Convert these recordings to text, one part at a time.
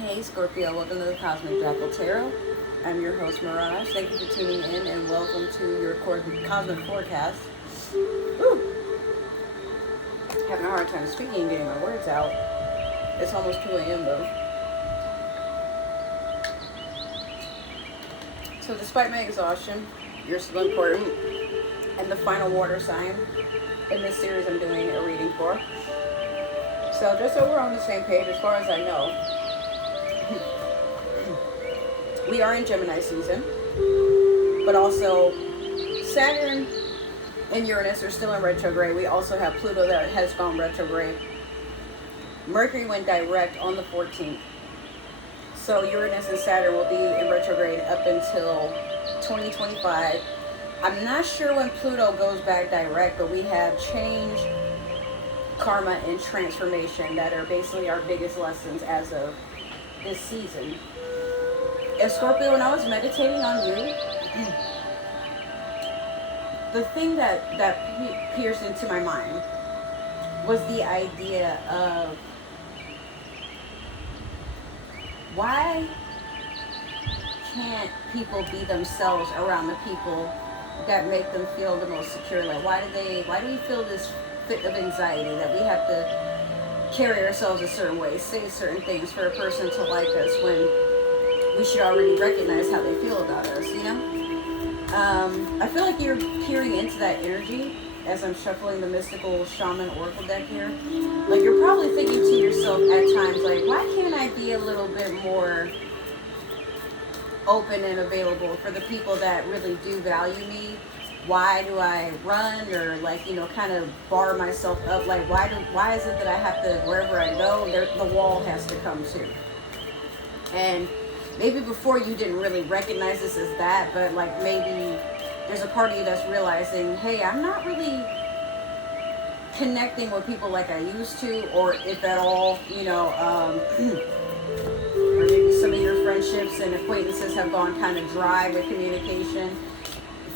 Hey Scorpio, welcome to the Cosmic Jackal Tarot. I'm your host Mirage. Thank you for tuning in and welcome to your cosmic forecast. Woo! Having a hard time speaking and getting my words out. It's almost 2 a.m. though. So despite my exhaustion, you're still important and the final water sign in this series I'm doing a reading for. So just so we're on the same page, as far as I know, we are in Gemini season, but also Saturn and Uranus are still in retrograde. We also have Pluto that has gone retrograde. Mercury went direct on the 14th. So Uranus and Saturn will be in retrograde up until 2025. I'm not sure when Pluto goes back direct, but we have change, karma, and transformation that are basically our biggest lessons as of this season. And Scorpio, when I was meditating on you, the thing that pierced into my mind was the idea of why can't people be themselves around the people that make them feel the most secure? Like why do we feel this fit of anxiety that we have to carry ourselves a certain way, say certain things for a person to like us when we should already recognize how they feel about us, you know? I feel like you're peering into that energy as I'm shuffling the mystical shaman oracle deck here. Like you're probably thinking to yourself at times, like, why can't I be a little bit more open and available for the people that really do value me? Why do I run or like, you know, kind of bar myself up? Like, why is it that I have to, wherever I go, the wall has to come too? And maybe before you didn't really recognize this as that, but like maybe there's a part of you that's realizing, hey, I'm not really connecting with people like I used to, or if at all, you know, or maybe some of your friendships and acquaintances have gone kind of dry with communication.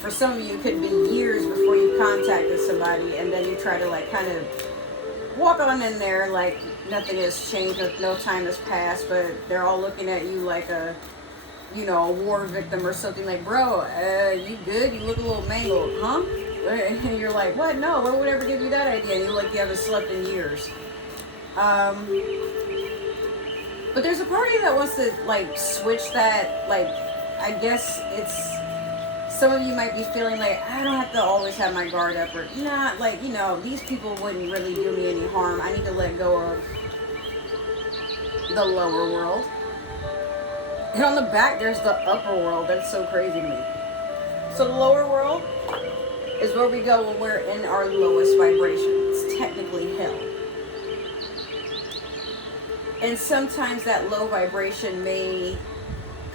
For some of you, it could be years before you contacted somebody, and then you try to like kind of walk on in there like nothing has changed, no time has passed, but they're all looking at you like a, you know, a war victim or something. Like, bro, you good? You look a little mangled, huh? And you're like, what? No, what would ever give you that idea? And you're like, you haven't slept in years. But there's a part of you that wants to like switch that. Like, I guess it's, some of you might be feeling like, I don't have to always have my guard up, or not, like, you know, these people wouldn't really do me any harm. I need to let go of the lower world. And on the back, there's the upper world. That's so crazy to me. So the lower world is where we go when we're in our lowest vibration. It's technically hell. And sometimes that low vibration may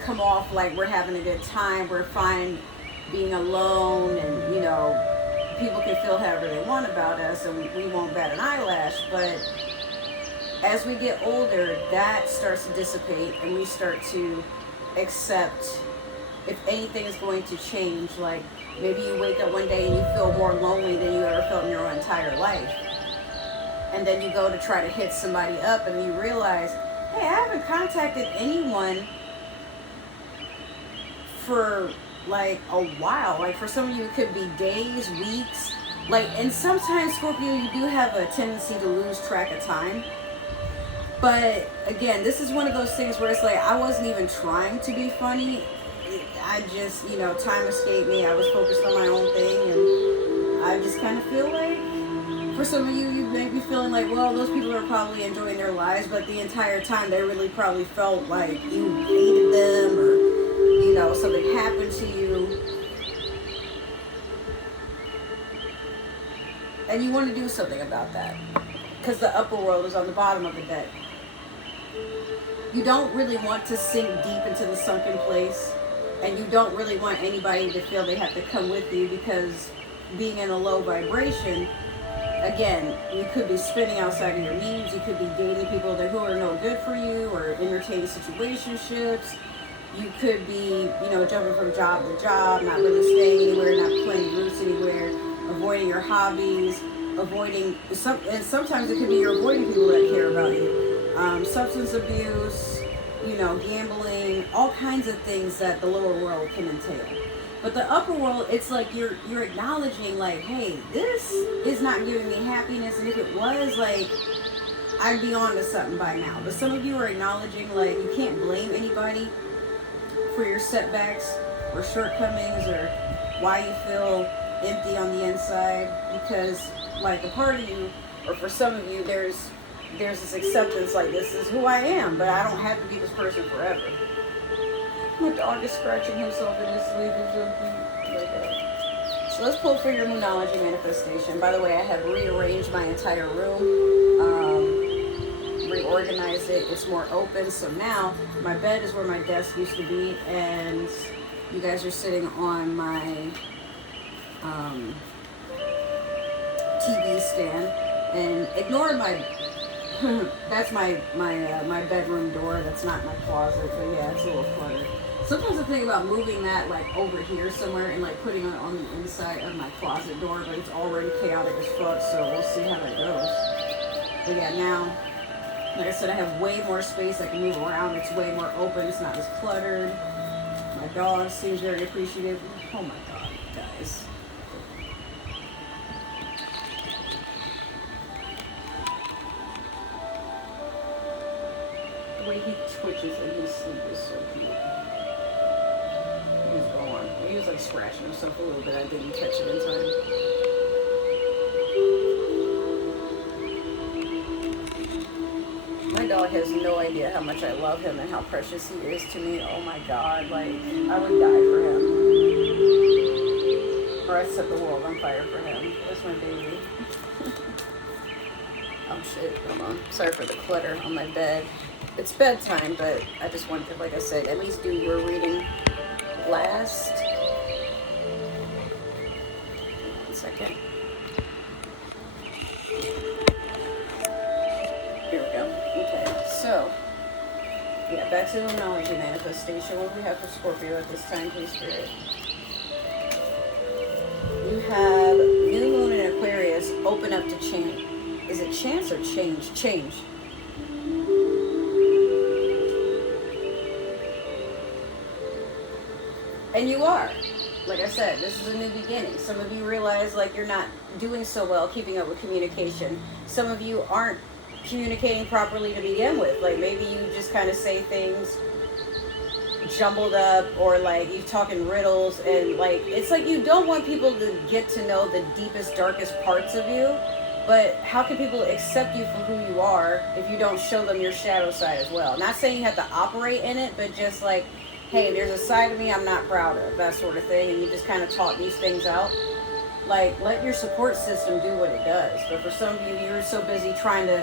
come off like we're having a good time, we're fine being alone, and you know, people can feel however they want about us and we won't bat an eyelash. But as we get older, that starts to dissipate and we start to accept if anything is going to change. Like maybe you wake up one day and you feel more lonely than you ever felt in your entire life, and then you go to try to hit somebody up and you realize, hey, I haven't contacted anyone for like a while. Like for some of you it could be days, weeks, like, and sometimes Scorpio, you do have a tendency to lose track of time. But again, this is one of those things where it's like I wasn't even trying to be funny. I just, you know, time escaped me. I was focused on my own thing, and I just kind of feel like for some of you, you may be feeling like, well, those people are probably enjoying their lives, but the entire time they really probably felt like you hated them, or you know, something happened to you, and you want to do something about that because the upper world is on the bottom of the deck. You don't really want to sink deep into the sunken place, and you don't really want anybody to feel they have to come with you, because being in a low vibration, again, you could be spinning outside of your means, you could be dating people who are no good for you, or entertaining situationships. You could be, you know, jumping from job to job, not really staying anywhere, not playing roots anywhere, avoiding your hobbies, and sometimes it could be you're avoiding people that care about you. Substance abuse, you know, gambling, all kinds of things that the lower world can entail. But the upper world, it's like you're acknowledging, like, hey, this is not giving me happiness, and if it was, like, I'd be on to something by now. But some of you are acknowledging, like, you can't blame anybody for your setbacks or shortcomings or why you feel empty on the inside, because, like, a part of you, or for some of you, there's this acceptance, like, this is who I am, but I don't have to be this person forever. My dog is scratching himself in his sleep or something like that. So let's pull for your Moonology manifestation. By the way, I have rearranged my entire room, reorganized it. It's more open. So now my bed is where my desk used to be, and you guys are sitting on my TV stand. And ignore my that's my bedroom door. That's not my closet, but yeah, it's a little cluttered. Sometimes I think about moving that, like, over here somewhere and, like, putting it on the inside of my closet door, but it's already chaotic as fuck, so we'll see how that goes. But yeah, now, like I said, I have way more space. I can move around. It's way more open. It's not as cluttered. My dog seems very appreciative. Oh my god, guys. The way he twitches in his sleep is so cute. He's gone. He was, like, scratching himself a little bit. I didn't catch it in time. My dog has no idea how much I love him and how precious he is to me. Oh my god, like, I would die for him. Or I'd set the world on fire for him. That's my baby. Oh shit, hold on. Sorry for the clutter on my bed. It's bedtime, but I just wanted to, like I said, at least do your reading last. One second. Here we go. Okay, so, yeah, back to the Moonology manifestation. What do we have for Scorpio at this time, please, Spirit? You have New Moon in Aquarius, open up to change. Is it chance or change? Change. And you are. Like I said, this is a new beginning. Some of you realize, like, you're not doing so well keeping up with communication. Some of you aren't communicating properly to begin with. Like, maybe you just kind of say things jumbled up, or, like, you talk in riddles, and, like, it's like you don't want people to get to know the deepest, darkest parts of you. But how can people accept you for who you are if you don't show them your shadow side as well? Not saying you have to operate in it, but just like, hey, there's a side of me I'm not proud of, that sort of thing, and you just kind of talk these things out. Like, let your support system do what it does. But for some of you, you're so busy trying to,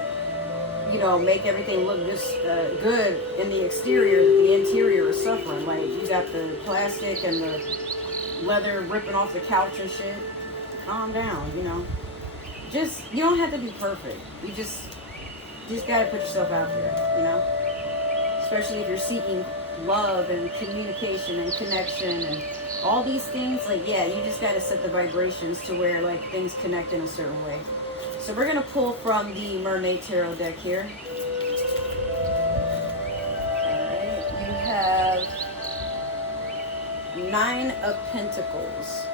you know, make everything look just good in the exterior that the interior is suffering. Like, you got the plastic and the leather ripping off the couch and shit. Calm down, you know. Just, you don't have to be perfect. You just gotta put yourself out there, you know? Especially if you're seeking love and communication and connection and all these things. Like, yeah, you just gotta set the vibrations to where, like, things connect in a certain way. So we're gonna pull from the Mermaid Tarot deck here. Alright, you have 9 of Pentacles.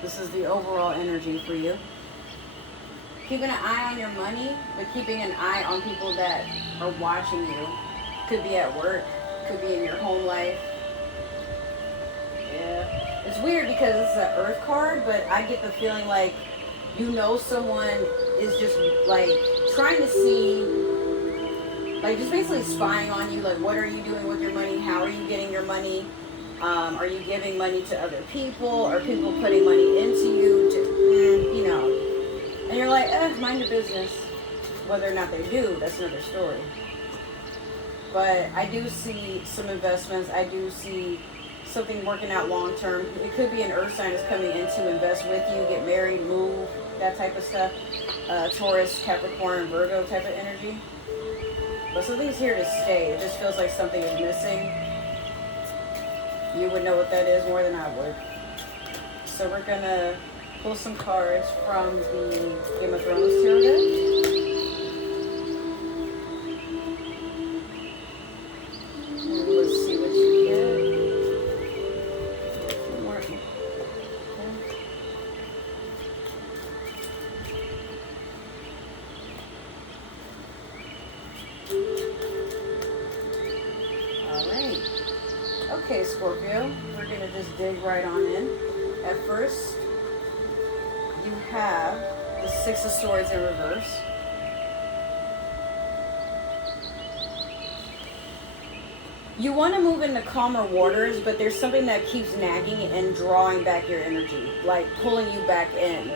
This is the overall energy for you. Keeping an eye on your money, but keeping an eye on people that are watching you. Could be at work, could be in your home life. Yeah. It's weird because it's an Earth card, but I get the feeling like, you know, someone is just, like, trying to see, like, just basically spying on you. Like, what are you doing with your money? How are you getting your money? Are you giving money to other people? Are people putting money into you? To, you know. And you're like, mind your business. Whether or not they do, that's another story. But I do see some investments. I do see something working out long term. It could be an earth sign that's coming in to invest with you, get married, move, that type of stuff. Taurus, Capricorn, Virgo type of energy. But something's here to stay. It just feels like something is missing. You would know what that is more than I would. So we're going to pull some cards from the Game of Thrones tarot deck. right. Okay, Scorpio, we're going to just dig right on in. At first, you have the Six of Swords in reverse. You want to move into calmer waters, but there's something that keeps nagging and drawing back your energy, like pulling you back in.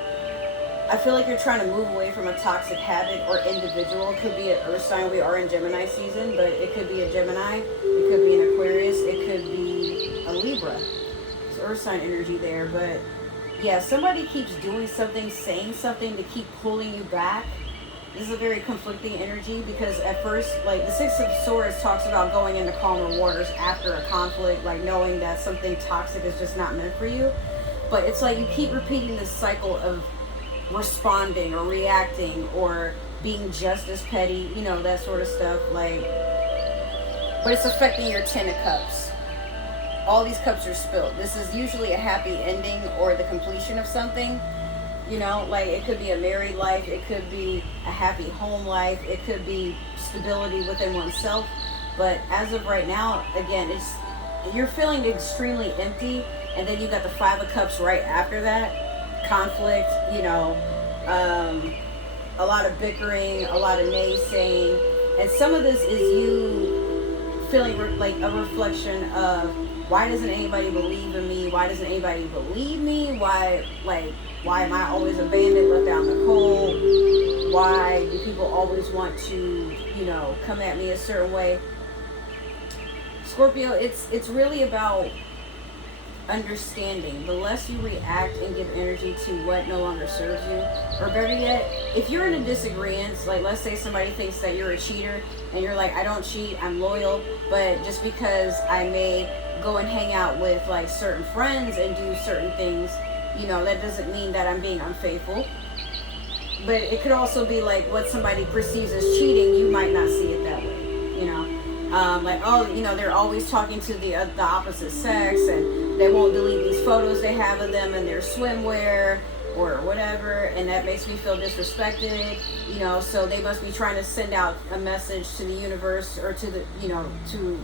I feel like you're trying to move away from a toxic habit or individual. It could be an earth sign. We are in Gemini season, but it could be a Gemini. It could be an Aquarius. It could be a Libra. There's earth sign energy there, but yeah, somebody keeps doing something, saying something to keep pulling you back. This is a very conflicting energy because at first, like the Six of Swords talks about going into calmer waters after a conflict, like knowing that something toxic is just not meant for you. But it's like you keep repeating this cycle of responding or reacting or being just as petty, you know, that sort of stuff. Like, but it's affecting your Ten of Cups. All these cups are spilled. This is usually a happy ending or the completion of something. You know, like it could be a married life, it could be a happy home life, it could be stability within oneself. But as of right now, again, you're feeling extremely empty, and then you got the Five of Cups right after that. Conflict, you know, a lot of bickering, a lot of naysaying, and some of this is you feeling like a reflection of why doesn't anybody believe in me? Why doesn't anybody believe me? Why am I always abandoned, left out in the cold? Why do people always want to, you know, come at me a certain way? Scorpio, it's really about understanding. The less you react and give energy to what no longer serves you, or better yet, if you're in a disagreement, like let's say somebody thinks that you're a cheater and you're like, I don't cheat, I'm loyal, but just because I may go and hang out with like certain friends and do certain things, you know, that doesn't mean that I'm being unfaithful. But it could also be like what somebody perceives as cheating, you might not see it that way, you know. Like, oh, you know, they're always talking to the opposite sex, and they won't delete these photos they have of them in their swimwear or whatever, and that makes me feel disrespected, you know. So they must be trying to send out a message to the universe or to the, you know, to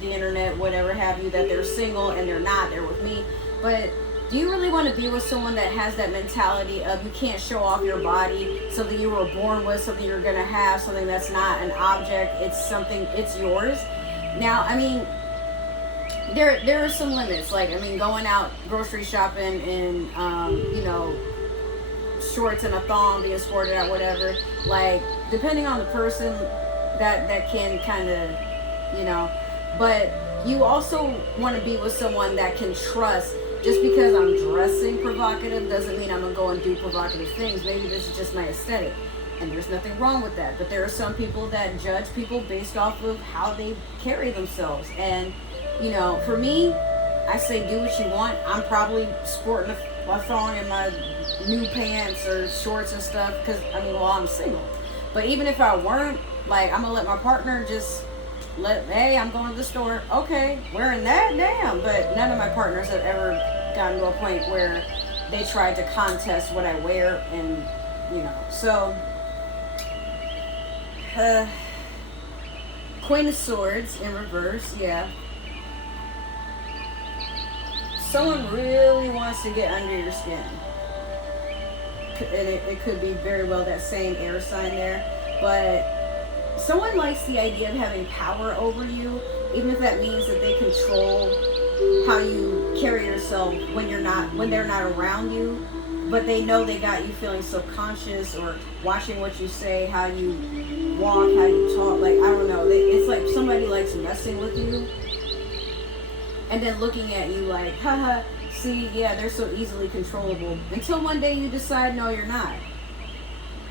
the internet, whatever have you, that they're single and they're not, they're with me. But do you really want to be with someone that has that mentality of you can't show off your body, something you were born with, something you're going to have, something that's not an object, it's something, it's yours? Now, I mean, there are some limits. Like, I mean, going out grocery shopping in, you know, shorts and a thong, being sported out, whatever. Like, depending on the person, that can kind of, you know. But you also want to be with someone that can trust. Just because I'm dressing provocative doesn't mean I'm going to go and do provocative things. Maybe this is just my aesthetic. And there's nothing wrong with that. But there are some people that judge people based off of how they carry themselves. And, you know, for me, I say do what you want. I'm probably sporting my thong and my new pants or shorts and stuff because, I mean, well, I'm single. But even if I weren't, like, I'm going to let my partner just... hey, I'm going to the store. Okay, wearing that? Damn. But none of my partners have ever gotten to a point where they tried to contest what I wear, and, you know. So, Queen of Swords in reverse, yeah. Someone really wants to get under your skin. And it could be very well that same air sign there. But someone likes the idea of having power over you, even if that means that they control how you carry yourself when they're not around you. But they know they got you feeling subconscious or watching what you say, how you walk, how you talk. Like, I don't know. It's like somebody likes messing with you and then looking at you like, haha, see, yeah, they're so easily controllable. Until one day you decide, no, you're not.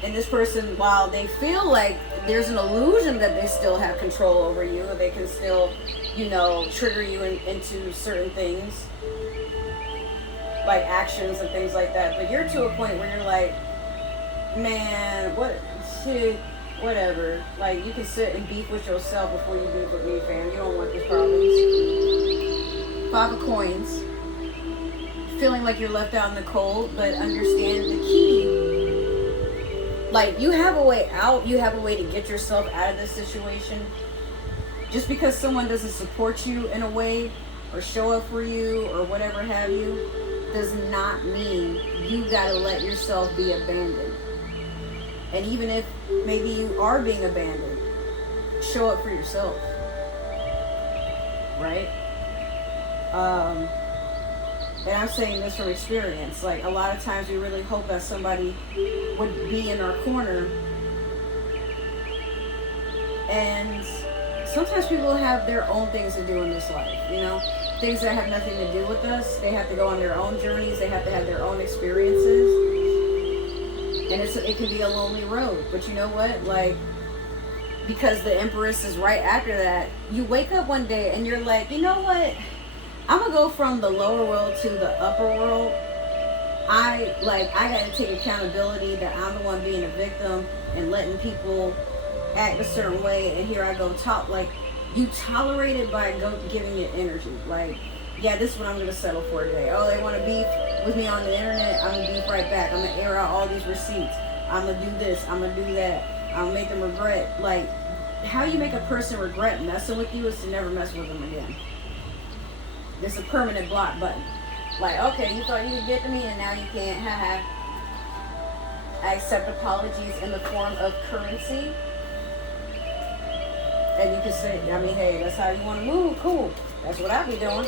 And this person, while they feel like there's an illusion that they still have control over you, or they can still, you know, trigger you into certain things, like actions and things like that. But you're to a point where you're like, man, what shit, whatever. Like, you can sit and beef with yourself before you beef with me, fam. You don't want these problems. Five of Coins. Feeling like you're left out in the cold, but understand the key. Like, you have a way out. You have a way to get yourself out of this situation. Just because someone doesn't support you in a way or show up for you or whatever have you, does not mean you gotta let yourself be abandoned. And even if maybe you are being abandoned, show up for yourself. Right? And I'm saying this from experience. Like, a lot of times we really hope that somebody would be in our corner. And sometimes people have their own things to do in this life, you know? Things that have nothing to do with us. They have to go on their own journeys. They have to have their own experiences. And it can be a lonely road. But you know what? Like, because the Empress is right after that, you wake up one day and you're like, you know what? I'm going to go from the lower world to the upper world. I got to take accountability that I'm the one being a victim and letting people act a certain way. And here I go you tolerate it by giving it energy. Like, yeah, this is what I'm going to settle for today. Oh, they want to beef with me on the internet. I'm going to beef right back. I'm going to air out all these receipts. I'm going to do this. I'm going to do that. I'm going to make them regret. Like, how you make a person regret messing with you is to never mess with them again. There's a permanent block button. Like, okay, you thought you could get to me and now you can't. Haha. I accept apologies in the form of currency. And you can say, I mean, hey, that's how you want to move. Cool. That's what I be doing.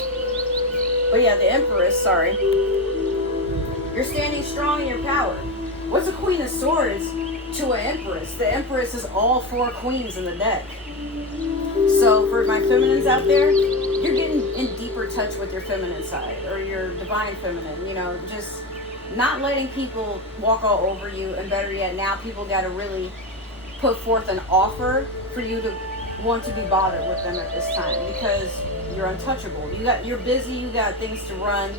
But yeah, the Empress, sorry. You're standing strong in your power. What's a Queen of Swords to an Empress? The Empress is all 4 queens in the deck. So for my feminines out there, you're getting in deeper touch with your feminine side or your divine feminine, you know, just not letting people walk all over you. And better yet, now people got to really put forth an offer for you to want to be bothered with them at this time, because you're untouchable. You're busy, you got things to run.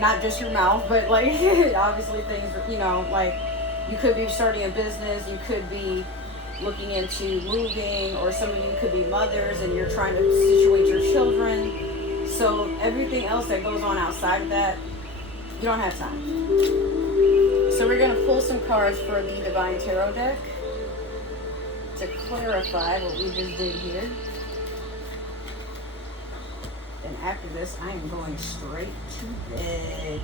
Not just your mouth, but like obviously things, you know, like you could be starting a business, you could be looking into moving, or some of you could be mothers and you're trying to situate your children. So everything else that goes on outside of that, you don't have time. So we're going to pull some cards for the Divine Tarot deck to clarify what we just did here. And after this, I am going straight to bed.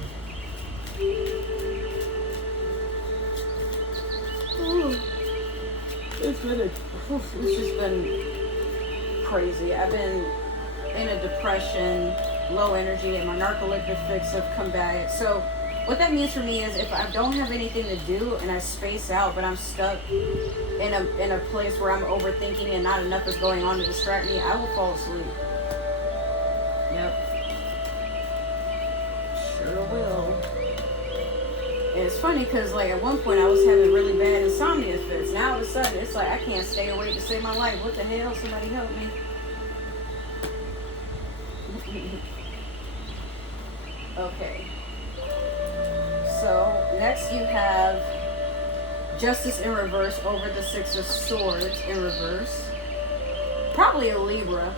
Ooh. It's just been crazy. I've been in a depression, low energy, and my narcoleptic fix have come back. So what that means for me is if I don't have anything to do and I space out, but I'm stuck in a place where I'm overthinking and not enough is going on to distract me, I will fall asleep. Yep. Sure will. And it's funny because, like, at one point I was having really bad insomnia fits. Now all of a sudden it's like I can't stay awake to save my life. What the hell? Somebody help me. Okay. So next you have Justice in reverse over the Six of Swords in reverse. Probably a Libra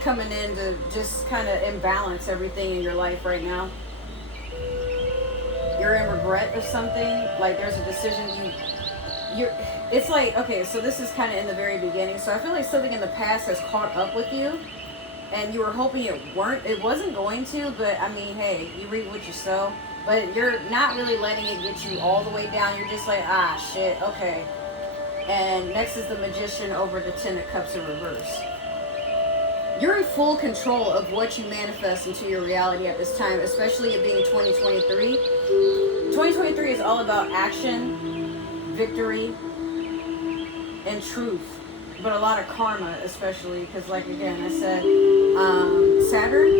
coming in to just kind of imbalance everything in your life right now. You're in regret of something, like there's a decision it's like, okay, so this is kind of in the very beginning, so I feel like something in the past has caught up with you and you were hoping it wasn't going to, but I mean, hey, you reap what you sow, but you're not really letting it get you all the way down. You're just like, shit, okay. And next is the Magician over the Ten of Cups in reverse. You're in full control of what you manifest into your reality at this time, especially it being 2023. 2023 is all about action, victory, and truth. But a lot of karma, especially, because like again, I said, Saturn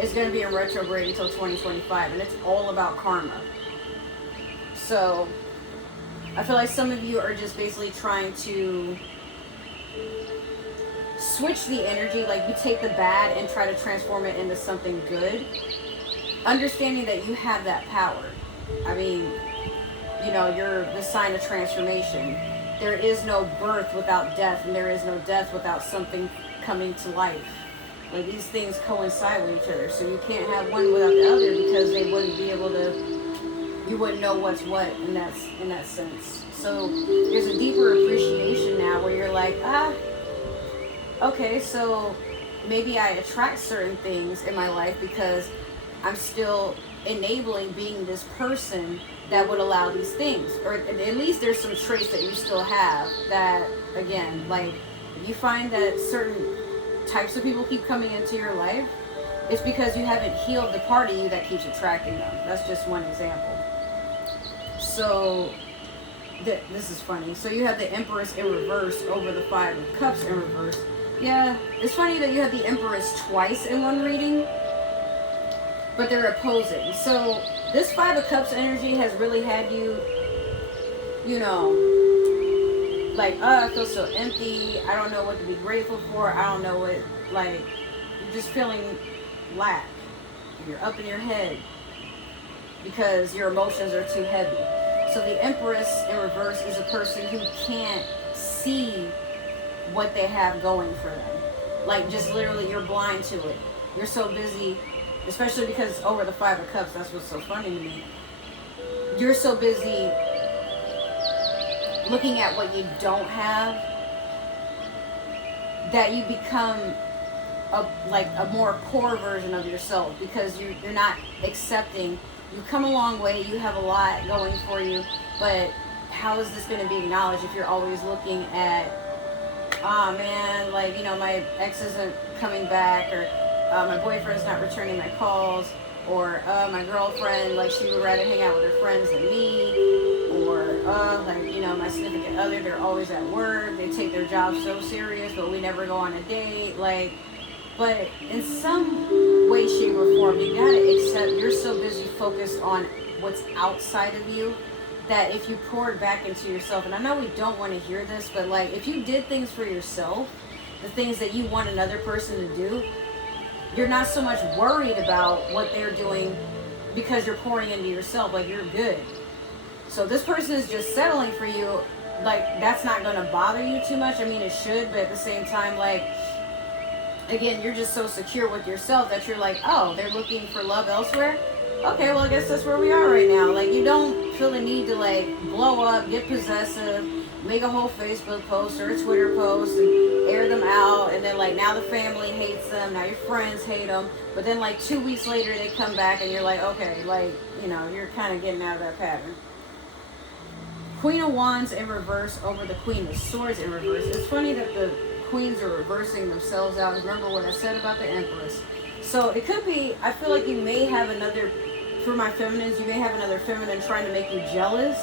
is going to be in retrograde until 2025, and it's all about karma. So I feel like some of you are just basically trying to switch the energy, like you take the bad and try to transform it into something good, understanding that you have that power. I mean, you know, you're the sign of transformation. There is no birth without death, and there is no death without something coming to life. Like, these things coincide with each other, so you can't have one without the other, because they wouldn't be able to you wouldn't know what's what in that sense. So there's a deeper appreciation now where you're like, okay, so maybe I attract certain things in my life because I'm still enabling being this person that would allow these things. Or at least there's some traits that you still have that, again, like, if you find that certain types of people keep coming into your life, it's because you haven't healed the part of you that keeps attracting them. That's just one example. So this is funny. So you have the Empress in reverse over the Five of Cups in reverse. Yeah, it's funny that you have the Empress twice in one reading, but they're opposing. So this Five of Cups energy has really had you, you know, like, I feel so empty. I don't know what to be grateful for. I don't know what, like, you're just feeling lack. You're up in your head because your emotions are too heavy. So the Empress in reverse is a person who can't see what they have going for them. Like, just literally, you're blind to it. You're so busy, especially because over the Five of Cups, that's what's so funny to me. You're so busy looking at what you don't have that you become a more poor version of yourself because you're not accepting. You come a long way, you have a lot going for you, but how is this going to be acknowledged if you're always looking at, oh man, like, you know, my ex isn't coming back, or my boyfriend's not returning my calls, or my girlfriend, like, she would rather hang out with her friends than me, or like, you know, my significant other, they're always at work, they take their job so serious, but we never go on a date, like. But in some way, shape, or form, you gotta accept you're so busy focused on what's outside of you that if you poured back into yourself, and I know we don't want to hear this, but like, if you did things for yourself, the things that you want another person to do, you're not so much worried about what they're doing because you're pouring into yourself, like, you're good. So this person is just settling for you, like, that's not gonna bother you too much. I mean, it should, but at the same time, like, again, you're just so secure with yourself that you're like, oh, they're looking for love elsewhere? Okay, well, I guess that's where we are right now. Like, you don't feel the need to, like, blow up, get possessive, make a whole Facebook post or a Twitter post and air them out. And then, like, now the family hates them. Now your friends hate them. But then, like, 2 weeks later, they come back and you're like, okay, like, you know, you're kind of getting out of that pattern. Queen of Wands in reverse over the Queen of Swords in reverse. It's funny that the Queens are reversing themselves out. Remember what I said about the Empress. So it could be, I feel like you may have another, for my feminines, you may have another feminine trying to make you jealous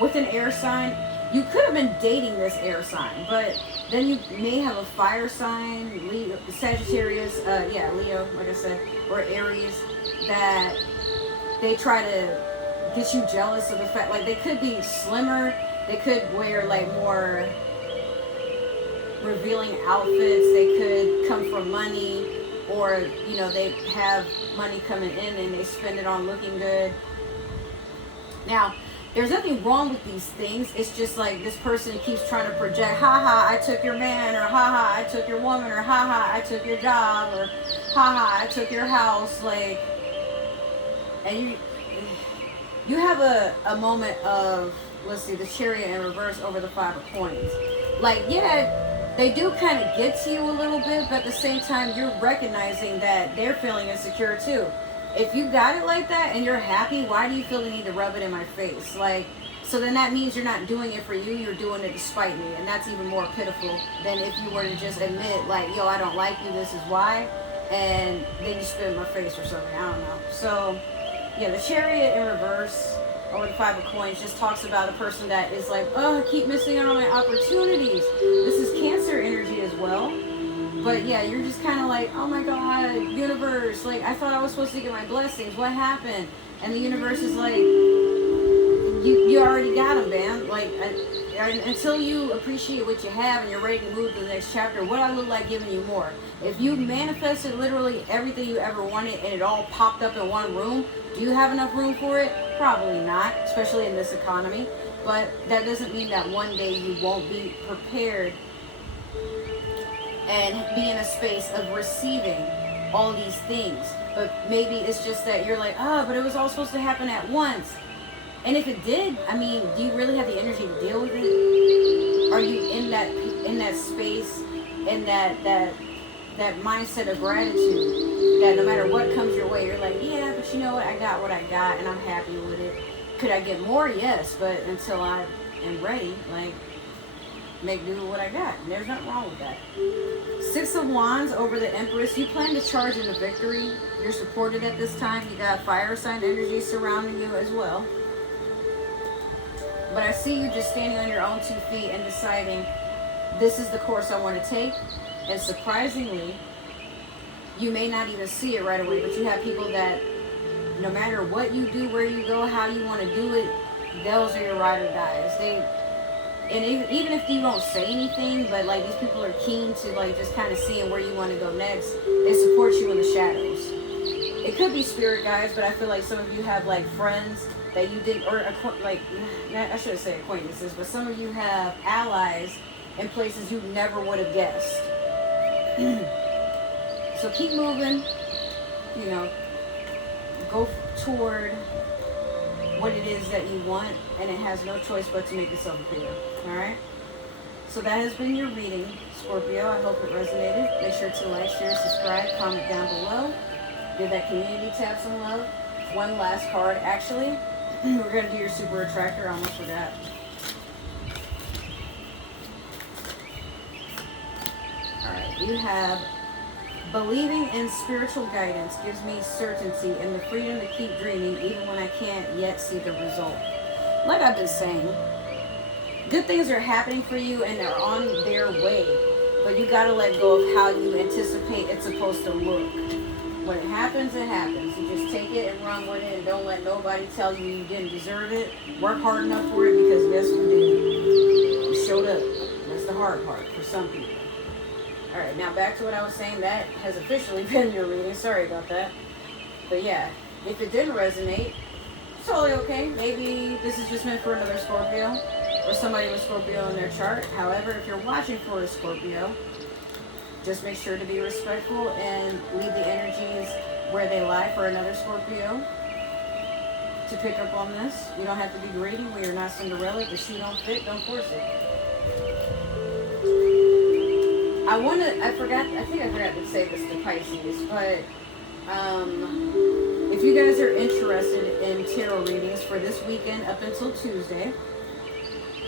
with an air sign. You could have been dating this air sign, but then you may have a fire sign, Leo, Sagittarius, Leo, like I said, or Aries, that they try to get you jealous of the fact, like, they could be slimmer, they could wear, like, more revealing outfits, they could come from money, or, you know, they have money coming in and they spend it on looking good. Now, there's nothing wrong with these things. It's just like this person keeps trying to project, haha, I took your man, or haha, I took your woman, or haha, I took your job, or haha, I took your house, like, and you have a moment of, let's see, the Chariot in reverse over the Five of Coins. Like, yeah, they do kind of get to you a little bit, but at the same time, you're recognizing that they're feeling insecure too. If you got it like that and you're happy, why do you feel the need to rub it in my face? Like, so then that means you're not doing it for you, you're doing it to spite me. And that's even more pitiful than if you were to just admit, like, yo, I don't like you, this is why. And then you spit in my face or something, I don't know. So, yeah, the Chariot in reverse over the Five of Coins just talks about a person that is like, oh, I keep missing out on my opportunities. This is Cancer energy as well. But yeah, you're just kind of like, oh my God, universe, like, I thought I was supposed to get my blessings. What happened? And the universe is like, you already got them, man. Like, until you appreciate what you have and you're ready to move to the next chapter, what I look like giving you more. If you manifested literally everything you ever wanted and it all popped up in one room, do you have enough room for it? Probably not, especially in this economy. But that doesn't mean that one day you won't be prepared and be in a space of receiving all these things. But maybe it's just that you're like, but it was all supposed to happen at once. And if it did, I mean, do you really have the energy to deal with it? Are you in that space, in that mindset of gratitude, that no matter what comes your way, you're like, yeah, but you know what, I got what I got and I'm happy with it. Could I get more? Yes, but until I am ready, like, make do with what I got. And there's nothing wrong with that. 6 of Wands over the Empress. You plan to charge into victory. You're supported at this time. You got fire sign energy surrounding you as well. But I see you just standing on your own 2 feet and deciding, this is the course I want to take. And surprisingly, you may not even see it right away, but you have people that no matter what you do, where you go, how you want to do it, those are your ride or dies. And even if you don't say anything, but like these people are keen to like just kind of seeing where you want to go next, they support you in the shadows. It could be spirit guides, but I feel like some of you have like friends that you didn't, or like, I shouldn't say acquaintances, but some of you have allies in places you never would have guessed. So keep moving, you know, go toward what it is that you want, and it has no choice but to make itself appear. All right, so that has been your reading, Scorpio. I hope it resonated. Make sure to like, share, subscribe, comment down below, give that community tab some love. One last card, actually. We're going to do your super attractor. I almost forgot. Alright, you have believing in spiritual guidance gives me certainty and the freedom to keep dreaming even when I can't yet see the result. Like I've been saying, good things are happening for you and they're on their way. But you got to let go of how you anticipate it's supposed to look. When it happens, it happens. You just take it and run with it and don't let nobody tell you you didn't deserve it. Work hard enough for it because yes, you did. You showed up. That's the hard part for some people. Alright, now back to what I was saying. That has officially been your reading. Sorry about that. But yeah, if it didn't resonate, it's totally okay. Maybe this is just meant for another Scorpio or somebody with Scorpio in their chart. However, if you're watching for a Scorpio, just make sure to be respectful and leave the energies where they lie for another Scorpio to pick up on this. You don't have to be greedy. We are not Cinderella. If the shoe don't fit, don't force it. I think I forgot to say this to Pisces, but if you guys are interested in tarot readings for this weekend up until Tuesday,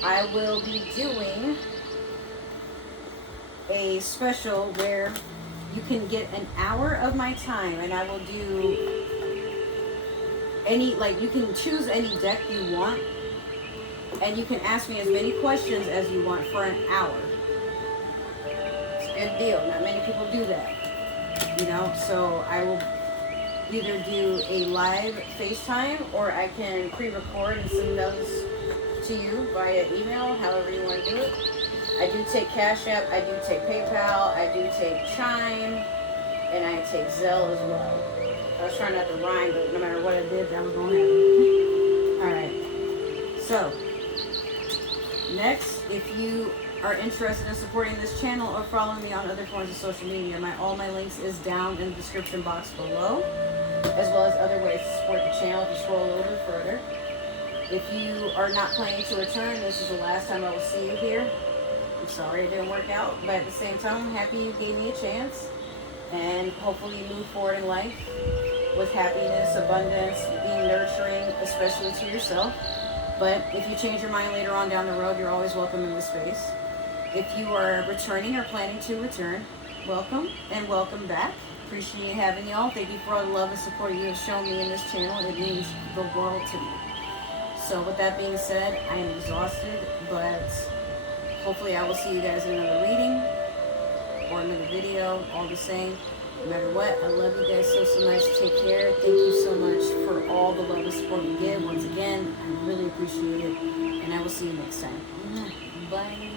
I will be doing a special where you can get an hour of my time, and I will do any, like, you can choose any deck you want, and you can ask me as many questions as you want for an hour. It's a good deal. Not many people do that, you know. So I will either do a live FaceTime, or I can pre-record and send those to you via email, however you want to do it. I do take Cash App, I do take PayPal, I do take Chime, and I take Zelle as well. I was trying not to rhyme, but no matter what I did, that was going to happen. Alright, so, next, if you are interested in supporting this channel or following me on other forms of social media, all my links is down in the description box below, as well as other ways to support the channel if you scroll over further. If you are not planning to return, this is the last time I will see you here. I'm sorry it didn't work out, but at the same time, I'm happy you gave me a chance. And hopefully you move forward in life with happiness, abundance, being nurturing, especially to yourself. But if you change your mind later on down the road, you're always welcome in this space. If you are returning or planning to return, welcome and welcome back. Appreciate having y'all. Thank you for all the love and support you have shown me in this channel. It means the world to me. So with that being said, I am exhausted, but hopefully I will see you guys in another reading or another video, all the same. No matter what, I love you guys so much. Take care. Thank you so much for all the love and support you give. Once again, I really appreciate it. And I will see you next time. Bye.